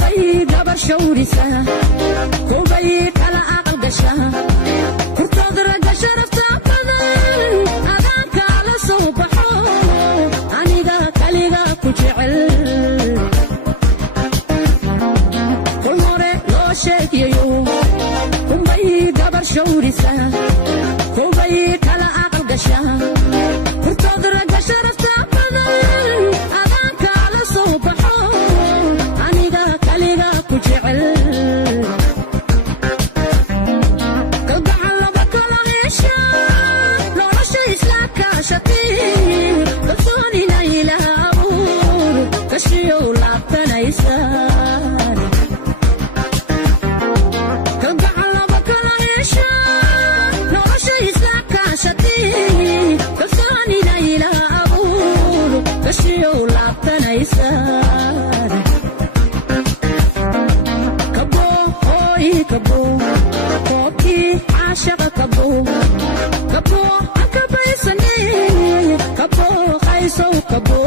gabar shawrisa kubay kala aqal gasha kurtood raga sharafta badan adaan kala soo baxo aniga kaliga ku jecel kul hore loo sheegayo kubay gabar shawrisa kubay kala aqal gasha kurtood raga sharafta badan adaan kala soo baxo aniga kaliga ku jecel kalgacalaba kala hesha nolosha isla kaashatay kalsoonina ilaha abuur kashiyow laabtanaysaan kalgacalaba kala hesha nolosha isla kaashatay kalsoonina ilaha abuur kashiyow laabtanaysaan kabo koobkii caashaqa kabo akabaysane kabo qaysow kabo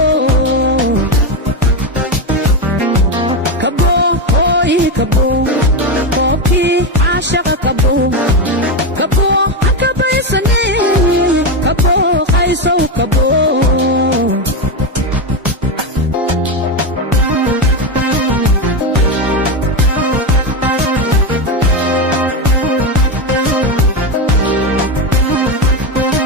koobkii caashaqa